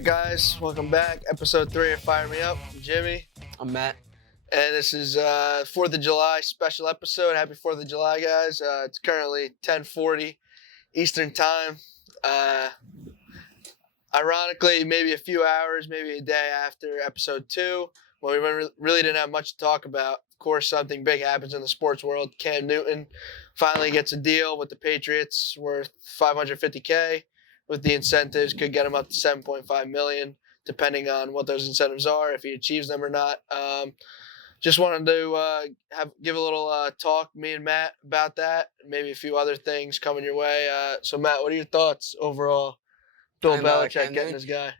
right, guys, welcome back. Episode 3 of Fire Me Up. I'm Jimmy, I'm Matt. and this is 4th of July special episode. Happy 4th of July, guys. It's currently 10:40 Eastern Time. Ironically, maybe a few hours, maybe a day after episode 2, when we really didn't have much to talk about. Of course, something big happens in the sports world. Cam Newton finally gets a deal with the Patriots worth $550K. With the incentives, could get him up to $7.5 million, depending on what those incentives are, if he achieves them or not. Just wanted to give a little talk, me and Matt, about that, and maybe a few other things coming your way. So, Matt, what are your thoughts overall? Bill Belichick getting his guy.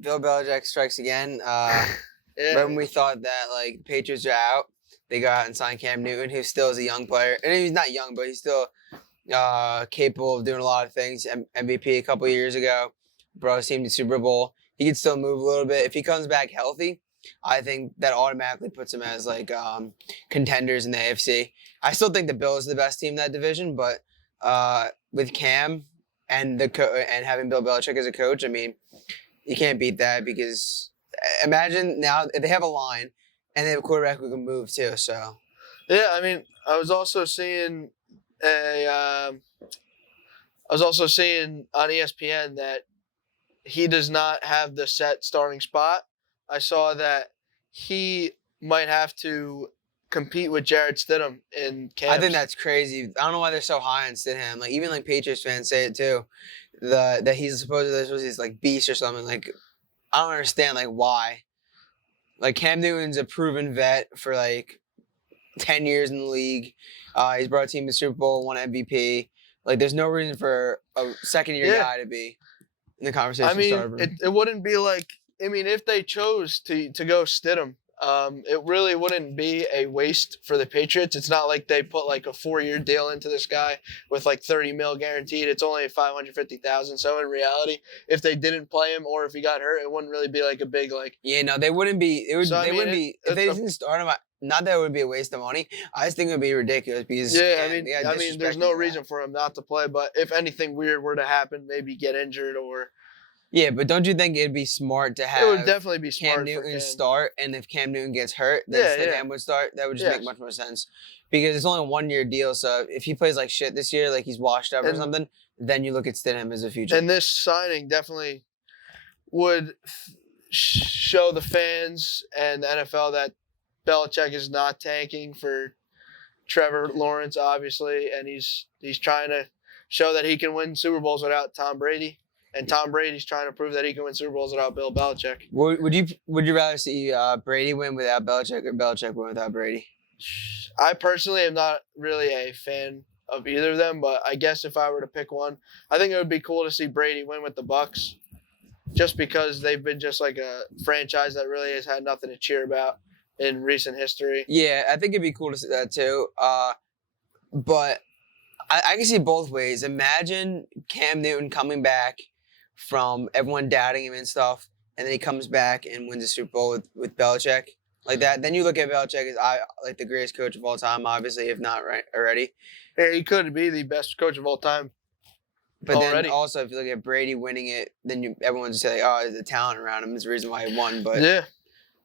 Bill Belichick strikes again. Yeah. Right when we thought that the Patriots are out, they go out and sign Cam Newton, who still is a young player. And he's not young, but he's still capable of doing a lot of things. MVP a couple years ago, brought his team to Super Bowl. He can still move a little bit. If he comes back healthy, I think that automatically puts him as contenders in the AFC. I still think the Bills are the best team in that division, but with Cam and and having Bill Belichick as a coach, I mean, you can't beat that, because imagine now if they have a line and they have a quarterback who can move too. So yeah, I mean, I was also seeing on ESPN that he does not have the set starting spot. I saw that he might have to compete with Jarrett Stidham in camps. I think that's crazy. I don't know why they're so high on Stidham. Even Patriots fans say it too. That he's supposedly this beast or something. I don't understand why. Cam Newton's a proven vet for 10 years in the league. He's brought a team to Super Bowl, won MVP. There's no reason for a second-year guy to be in the conversation. I mean, it wouldn't be if they chose to go Stidham, it really wouldn't be a waste for the Patriots. It's not like they put a 4-year deal into this guy with $30 million guaranteed. It's only $550,000. So in reality, if they didn't play him or if he got hurt, it wouldn't really be a big Yeah, no, they wouldn't be. It would. So, they wouldn't be if they didn't start him. Not that it would be a waste of money. I just think it would be ridiculous because there's no reason for him not to play. But if anything weird were to happen, maybe get injured or. Yeah, but don't you think it'd be smart to have? It would definitely be smart Cam Newton start, and if Cam Newton gets hurt, then Stidham would start. That would just make much more sense, because it's only a 1-year deal. So if he plays like shit this year, he's washed up or something, then you look at Stidham as a future. And this signing definitely would show the fans and the NFL that Belichick is not tanking for Trevor Lawrence, obviously, and he's trying to show that he can win Super Bowls without Tom Brady. And Tom Brady's trying to prove that he can win Super Bowls without Bill Belichick. Would you rather see Brady win without Belichick or Belichick win without Brady? I personally am not really a fan of either of them, but I guess if I were to pick one, I think it would be cool to see Brady win with the Bucs, just because they've been just a franchise that really has had nothing to cheer about in recent history. Yeah, I think it'd be cool to see that too. But I can see both ways. Imagine Cam Newton coming back from everyone doubting him and stuff, and then he comes back and wins a Super Bowl with Belichick like that. Then you look at Belichick as the greatest coach of all time, obviously, if not right already. Yeah, he could be the best coach of all time. But then also, if you look at Brady winning it, then everyone's say the talent around him is the reason why he won. But yeah,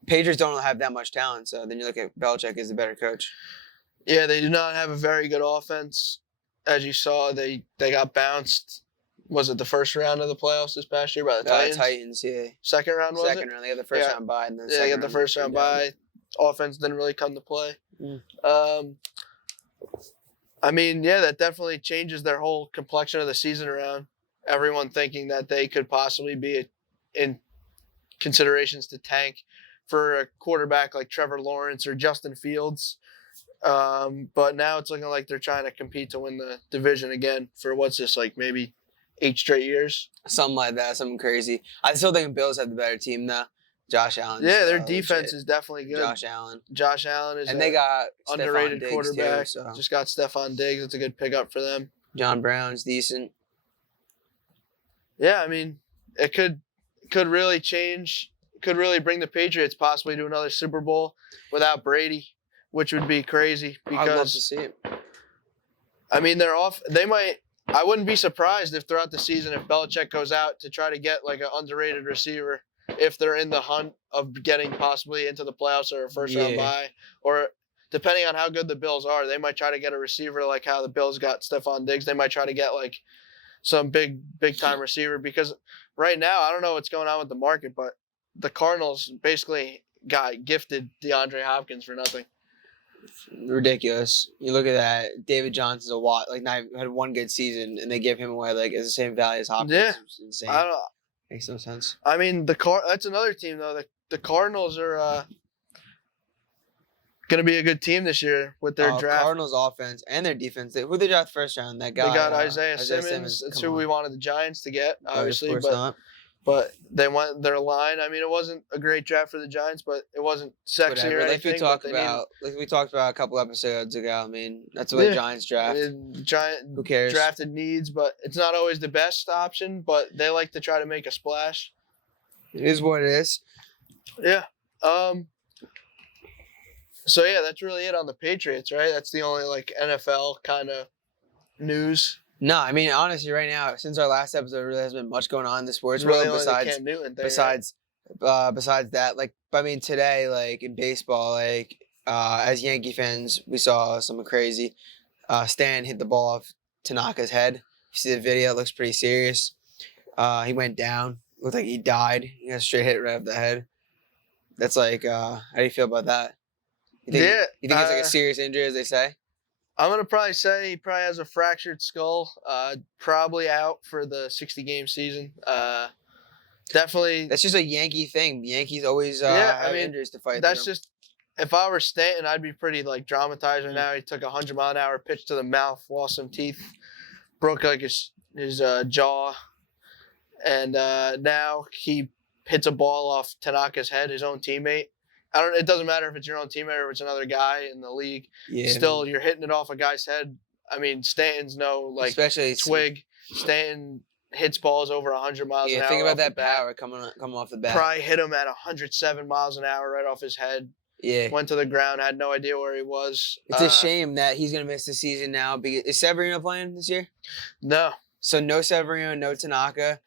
Patriots don't have that much talent, so then you look at Belichick as the better coach. Yeah, they do not have a very good offense. As you saw, they got bounced. Was it the first round of the playoffs this past year by the Titans? Titans, yeah. Second round, was it? Second round. They got the first round bye. And then they got the first round bye. Offense didn't really come to play. That definitely changes their whole complexion of the season around. Everyone thinking that they could possibly be in considerations to tank for a quarterback like Trevor Lawrence or Justin Fields. But now it's looking like they're trying to compete to win the division again for what's this, maybe 8 straight years? Something like that, something crazy. I still think the Bills have the better team though. Josh Allen. Yeah, their defense is definitely good. Josh Allen is, and they got underrated Diggs quarterback. Too, so. Just got Stephon Diggs. It's a good pickup for them. John Brown's decent. Yeah, it could really change. Could really bring the Patriots possibly to another Super Bowl without Brady, which would be crazy. Because I'd love to see it. they're off. They might. I wouldn't be surprised if throughout the season, if Belichick goes out to try to get like an underrated receiver, if they're in the hunt of getting possibly into the playoffs or a first round bye, or depending on how good the Bills are, they might try to get a receiver like how the Bills got Stephon Diggs. They might try to get like some big time receiver, because right now I don't know what's going on with the market, but the Cardinals basically got gifted DeAndre Hopkins for nothing. Ridiculous. You look at that. David Johnson's a lot. Like, not had one good season, and they give him away like as the same value as Hopkins. Yeah, it's insane. I don't. Makes no sense. I mean, that's another team though. The Cardinals are going to be a good team this year with their draft. Cardinals offense and their defense. Who they draft first round? That guy. They got Isaiah Simmons. That's who we wanted the Giants to get, obviously, but they went their line. I mean, it wasn't a great draft for the Giants, but it wasn't sexy or anything. Like we talked about a couple episodes ago. I mean, that's what the Giants draft. Who cares? Drafted needs, but it's not always the best option. But they like to try to make a splash. It is what it is. Yeah. So yeah, that's really it on the Patriots, right? That's the only like NFL kind of news. No, I mean, honestly, right now, since our last episode, there really hasn't been much going on in the sports really world besides Cam Newton thing, besides that. Like, I mean, today, like in baseball, like as Yankee fans, we saw something crazy. Stan hit the ball off Tanaka's head. You see the video; it looks pretty serious. He went down. Looked like he died. He got a straight hit right off the head. That's like, how do you feel about that? You think it's like a serious injury, as they say? I'm going to probably say he probably has a fractured skull, probably out for the 60-game season. Definitely. That's just a Yankee thing. The Yankees always have injuries to fight That's through. just, if I were Stanton, I'd be pretty like dramatized right now. He took a 100-mile-an-hour pitch to the mouth, lost some teeth, broke like his jaw. And now he hits a ball off Tanaka's head, his own teammate. It doesn't matter if it's your own teammate or if it's another guy in the league. Yeah. Still, you're hitting it off a guy's head. I mean, Stanton's especially twig. Stanton hits balls over 100 miles an hour. Yeah, think about that power coming off the bat. Probably hit him at 107 miles an hour right off his head. Yeah. Went to the ground, had no idea where he was. It's a shame that he's going to miss the season now. Is Severino playing this year? No. So no Severino, no Tanaka.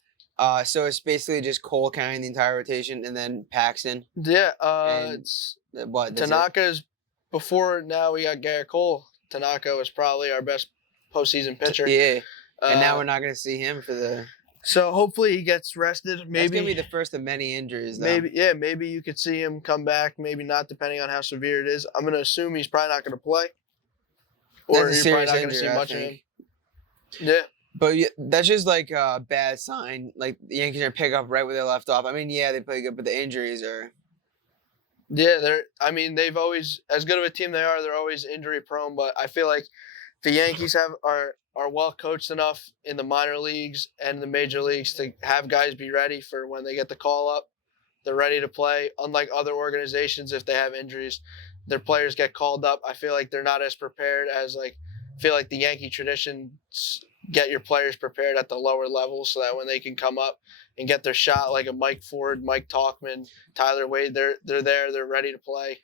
So it's basically just Cole carrying the entire rotation, and then Paxton. Yeah. Tanaka's before now we got Garrett Cole. Tanaka was probably our best postseason pitcher. Yeah. And now we're not going to see him for the. So hopefully he gets rested. Maybe that's going to be the first of many injuries. Though. Maybe you could see him come back. Maybe not, depending on how severe it is. I'm going to assume he's probably not going to play. Or you're probably not going to see much of him. Yeah. But that's just like a bad sign. Like the Yankees are gonna pick up right where they left off. I mean, yeah, they play good, but the injuries are. Yeah, they've always, as good of a team they are, they're always injury prone. But I feel like the Yankees are well coached enough in the minor leagues and the major leagues to have guys be ready for when they get the call up. They're ready to play. Unlike other organizations, if they have injuries, their players get called up. I feel like they're not as prepared as I feel like the Yankee tradition. Get your players prepared at the lower levels so that when they can come up and get their shot, like a Mike Ford, Mike Tauchman, Tyler Wade, they're there, they're ready to play.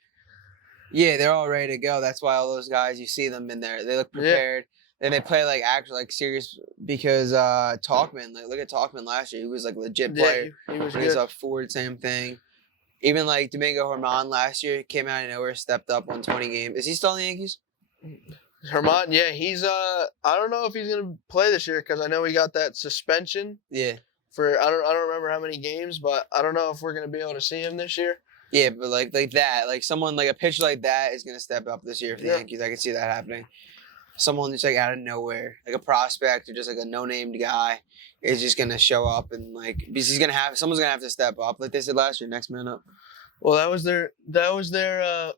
Yeah, they're all ready to go. That's why all those guys, you see them in there, they look prepared. Yeah. And they play like actually like serious because Tauchman, like look at Tauchman last year, he was like a legit player. Yeah, he was good. He's up Ford, same thing. Even like Domingo Germán last year came out of nowhere, stepped up, won 20 games. Is he still in the Yankees? Germán, yeah, he's I don't know if he's gonna play this year because I know he got that suspension. Yeah. For I don't remember how many games, but I don't know if we're gonna be able to see him this year. Yeah, but like that, like someone like a pitcher like that is gonna step up this year for the Yankees. I can see that happening. Someone just like out of nowhere, like a prospect or just like a no-named guy, is just gonna show up and like because someone's gonna have to step up like they said last year. Next man up. Well, that was their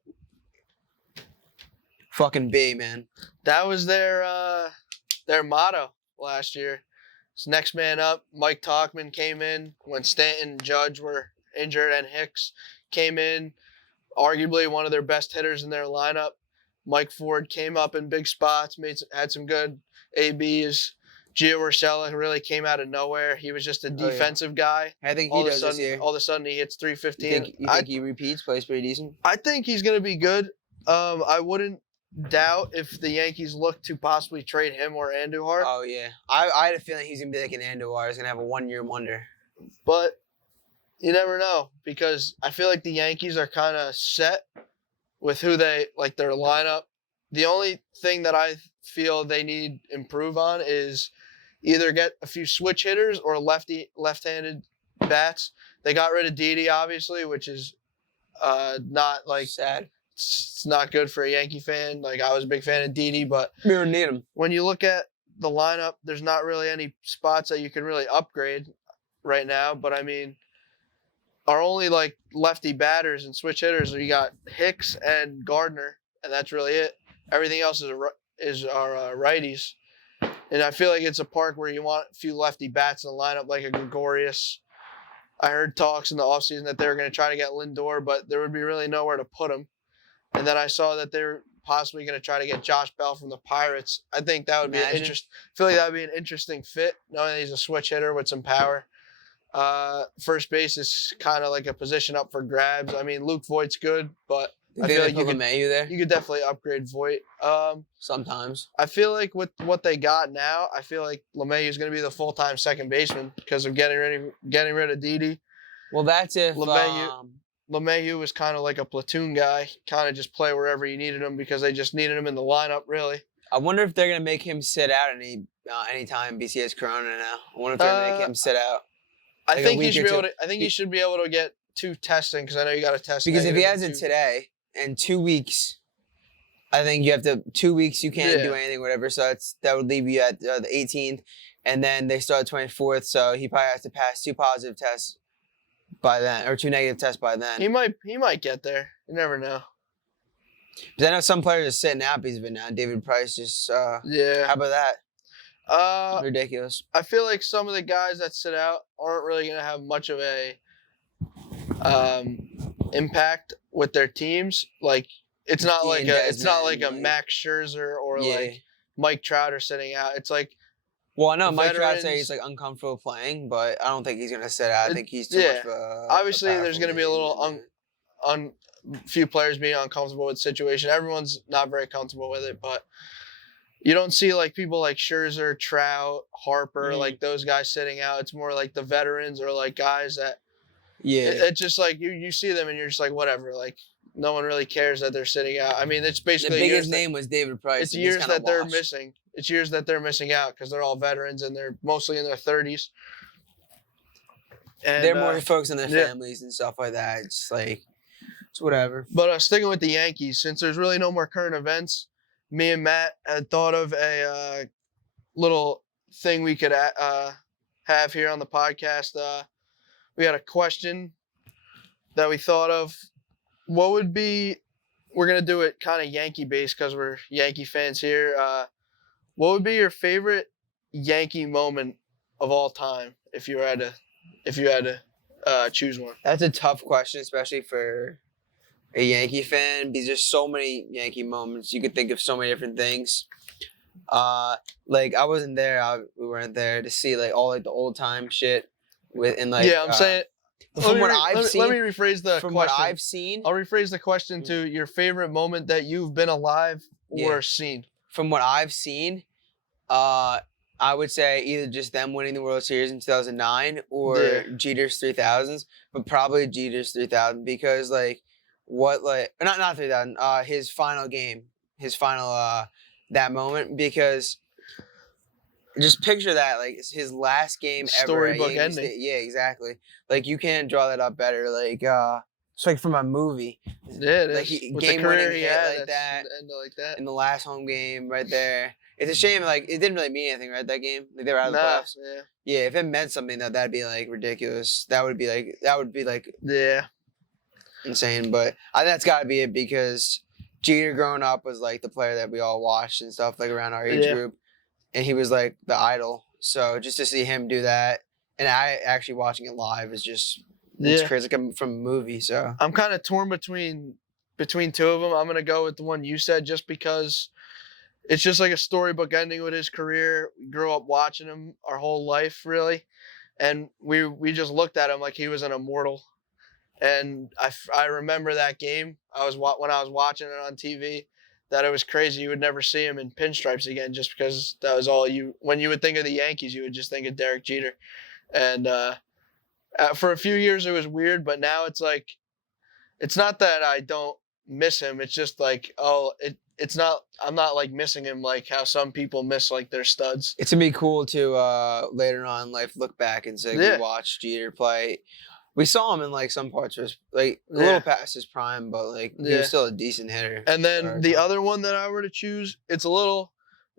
fucking B, man. That was their motto last year. It's next man up. Mike Tauchman came in when Stanton and Judge were injured, and Hicks came in, arguably one of their best hitters in their lineup. Mike Ford came up in big spots, had some good ABs. Gio Urshela really came out of nowhere. He was just a defensive guy. I think he does this year. All of a sudden, he hits 315. You think he repeats, plays pretty decent? I think he's going to be good. I wouldn't doubt if the Yankees look to possibly trade him or Andujar. Oh yeah, I had a feeling he's gonna be like an Andujar. He's gonna have a 1-year wonder. But you never know because I feel like the Yankees are kind of set with who they like their lineup. The only thing that I feel they need improve on is either get a few switch hitters or left-handed bats. They got rid of Didi, obviously, which is not like Sad. it's not good for a Yankee fan. Like I was a big fan of Didi, but We don't need him. when you look at the lineup, there's not really any spots that you can really upgrade right now. But I mean, our only like lefty batters and switch hitters, you got Hicks and Gardner, and that's really it. Everything else is our righties, and I feel like it's a park where you want a few lefty bats in the lineup, like a Gregorius. I heard talks in the offseason that they were going to try to get Lindor, but there would be really nowhere to put him. And then I saw that they're possibly going to try to get Josh Bell from the Pirates. I think that would be an I feel like that would be an interesting fit, knowing that he's a switch hitter with some power. First base is kind of like a position up for grabs. I mean, Luke Voigt's good, but I feel like you could definitely upgrade Voigt. Sometimes. I feel like with what they got now, I feel like LeMahieu is going to be the full-time second baseman because of getting rid of Didi. Well, that's if LeMahieu was kind of like a platoon guy, kind of just play wherever you needed him because they just needed him in the lineup, really. I wonder if they're gonna make him sit out any time BCS Corona now. I wonder if they're gonna make him sit out. I think he should be able to. I think he should be able to get 2 testing because I know you got to test. Because if he has it today and 2 weeks, I think you have to 2 weeks. You can't do anything, whatever. So that would leave you at the 18th, and then they start 24th. So he probably has to pass 2 positive tests by then, or 2 negative tests by then. He might get there. You never know. But I know some players are sitting out because of it now. David Price just How about that? Ridiculous. I feel like some of the guys that sit out aren't really going to have much of a impact with their teams. Like it's not like a Max Scherzer or like Mike Trout are sitting out. It's like I know Mike Trout says he's like uncomfortable playing, but I don't think he's going to sit out. I think he's too much of a obviously there's going to be a little few players being uncomfortable with the situation. Everyone's not very comfortable with it, but you don't see like people like Scherzer, Trout, Harper, like those guys sitting out. It's more like the veterans or like guys that it's just like you see them and you're just like whatever. Like no one really cares that they're sitting out. I mean, it's basically the biggest name was David Price. It's years that they're missing. It's years that they're missing out because they're all veterans and they're mostly in their 30s. And they're more focused on their families and stuff like that. It's like it's whatever. But sticking with the Yankees, since there's really no more current events, me and Matt had thought of a little thing we could have here on the podcast. We had a question that we thought of. What would be, we're going to do it kind of Yankee based because we're Yankee fans here. What would be your favorite Yankee moment of all time if you had to choose one? That's a tough question, especially for a Yankee fan, because there's so many Yankee moments. You could think of so many different things. Like I wasn't there. We weren't there to see like all like the old time shit I'm saying. From what I've seen. Let me rephrase the question. What I've seen. I'll rephrase the question to your favorite moment that you've been alive or seen. From what I've seen, I would say either just them winning the World Series in 2009 or Jeter's 3000s, but probably Jeter's 3000 because not 3000, his final game, that moment, because just picture that, like it's his last game ever. Storybook ending. Yeah, exactly. Like you can't draw that up better. Like it's like from a movie. Yeah, it like is. Game winning hit like that in the last home game right there. It's a shame, like it didn't really mean anything, right? That game, like they were out of the playoffs. Yeah, if it meant something, that'd be like ridiculous. That would be like insane. But I think that's got to be it because Jeter growing up was like the player that we all watched and stuff like around our age group, and he was like the idol. So just to see him do that, and I actually watching it live is just it's crazy. Like from a movie. So I'm kind of torn between two of them. I'm gonna go with the one you said just because. It's just like a storybook ending with his career. We grew up watching him our whole life, really. And we just looked at him like he was an immortal. And I remember that game. When I was watching it on TV, that it was crazy. You would never see him in pinstripes again, just because that was all you. When you would think of the Yankees, you would just think of Derek Jeter. And for a few years, it was weird, but now it's like, it's not that I don't miss him. It's just like, it's not. I'm not like missing him like how some people miss like their studs. It's gonna be cool to later on in life look back and say Yeah. we watched Jeter play. We saw him in like some parts of his, like a little past his prime, but like he was still a decent hitter. And then the other one that I were to choose, it's a little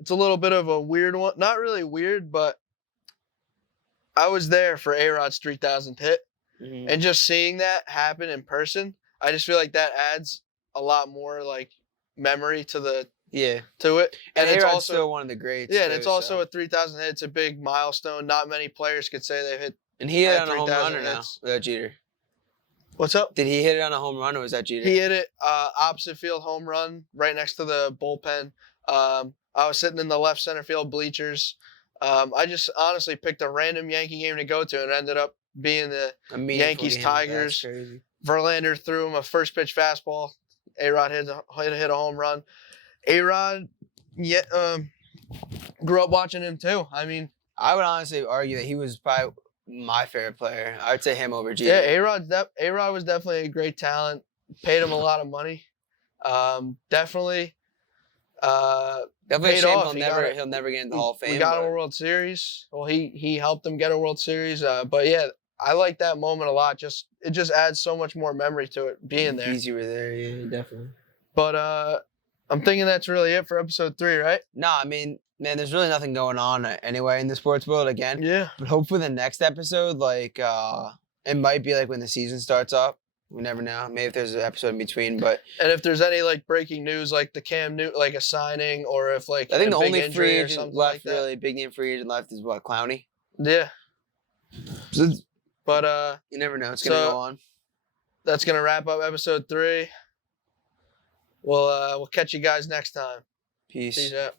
bit of a weird one. Not really weird, but I was there for A-Rod's 3,000th hit, and just seeing that happen in person, I just feel like that adds a lot more like memory to it. And it's A-Rod's also still one of the greats. Yeah, and it's also a 3,000 hit. It's a big milestone. Not many players could say they've hit. And he hit it on a home 3,000 run or no? hits. Was that Jeter? What's up? Did he hit it on a home run or was that Jeter? He hit it opposite field home run right next to the bullpen. I was sitting in the left center field bleachers. I just honestly picked a random Yankee game to go to, and it ended up being the Yankees Tigers. Verlander threw him a first pitch fastball. A-Rod hit a home run. A-Rod, grew up watching him too. I mean, I would honestly argue that he was probably my favorite player. I would say him over Jeter. Yeah, A-Rod was definitely a great talent. Paid him a lot of money. Definitely Definitely a paid shame off. he'll never get into the Hall of Fame. We got him a World Series. Well, he helped them get a World Series. But yeah, I like that moment a lot. It just adds so much more memory to it being there. You were there, yeah, definitely. But I'm thinking that's really it for episode 3, right? No, I mean, man, there's really nothing going on anyway in the sports world again. Yeah. But hopefully the next episode, like, it might be like when the season starts up. We never know. Maybe if there's an episode in between, but and if there's any like breaking news, like the Cam Newton, like a signing, or if like I think the big only injury free or agent something left, like that. really big name free agent left is what, Clowney. Yeah. But you never know. It's gonna go on. That's gonna wrap up episode 3. We'll catch you guys next time. Peace. Peace out.